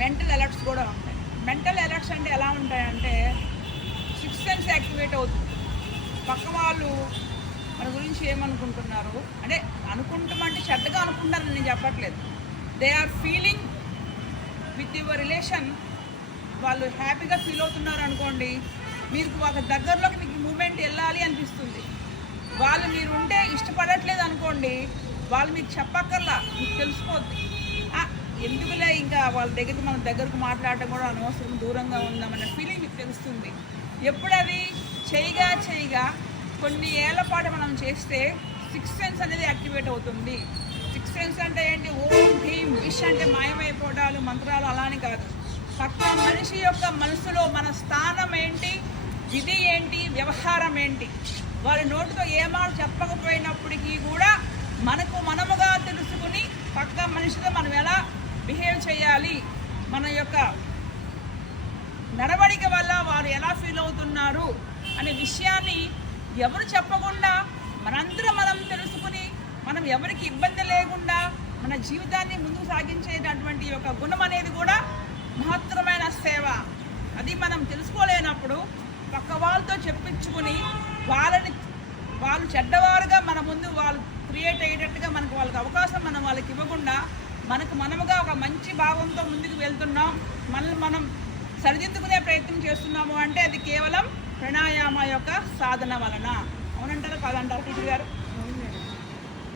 Mental alerts కూడా ఉంటాయి. Mental alerts అంటే ఎలా ఉంటాయంటే సిక్స్త్ సెన్స్ యాక్టివేట్ అవుతుంది. పక్క వాళ్ళు మన గురించి ఏమనుకుంటున్నారు అంటే అనుకుంటామంటే చెడ్డగా అనుకుంటారని నేను చెప్పట్లేదు. They are feeling with your relation. వాళ్ళు హ్యాపీగా ఫీల్ అవుతున్నారు అనుకోండి, మీకు ఒక దగ్గరలోకి మీకు మూమెంట్ వెళ్ళాలి అనిపిస్తుంది. వాళ్ళు మీరు ఉంటే ఇష్టపడట్లేదు అనుకోండి, వాళ్ళు మీకు చెప్పక్కర్లా, మీకు తెలిసిపోద్ది. ఎందుకులే ఇంకా వాళ్ళ దగ్గరికి మన దగ్గరకు మాట్లాడటం కూడా అనవసరం, దూరంగా ఉందామన్న ఫీలింగ్ మీకు తెలుస్తుంది. ఎప్పుడది చేయగా కొన్ని ఏళ్ల పాటు మనం చేస్తే సిక్స్త్ సెన్స్ అనేది యాక్టివేట్ అవుతుంది. సిక్స్త్ సెన్స్ అంటే ఏంటి? ఓం భీం విష్ అంటే మాయమైపోవడాలు మంత్రాలు అలానే కాదు. పక్క మనిషి యొక్క మనసులో మన స్థానం ఏంటి, విధి ఏంటి, వ్యవహారం ఏంటి, వారి నోటితో ఏ మాట చెప్పకపోయినప్పటికీ కూడా మనముగా తెలుసుకుని పక్క మనిషితో మనం ఎలా బిహేవ్ చేయాలి, మన యొక్క నడవడిక వల్ల వారు ఎలా ఫీల్ అవుతున్నారు అనే విషయాన్ని ఎవరు చెప్పకుండా మనందరం మనం తెలుసుకుని మనం ఎవరికి ఇబ్బంది లేకుండా మన జీవితాన్ని ముందుకు సాగించేటటువంటి ఒక గుణం అనేది కూడా మహత్తరమైన సేవ. అది మనం తెలుసుకోలేనప్పుడు పక్క వాళ్ళతో చెప్పించుకుని వాళ్ళు చెడ్డవారుగా మన ముందు వాళ్ళు క్రియేట్ అయ్యేటట్టుగా వాళ్ళకి అవకాశం మనం వాళ్ళకి ఇవ్వకుండా మనముగా ఒక మంచి భావంతో ముందుకు వెళ్తున్నాం, మనల్ని మనం సరిదిద్దుకునే ప్రయత్నం చేస్తున్నాము అంటే అది కేవలం ప్రాణాయామ యొక్క సాధన వలన. అవునంటారా కాదంటారా టీచర్ గారు?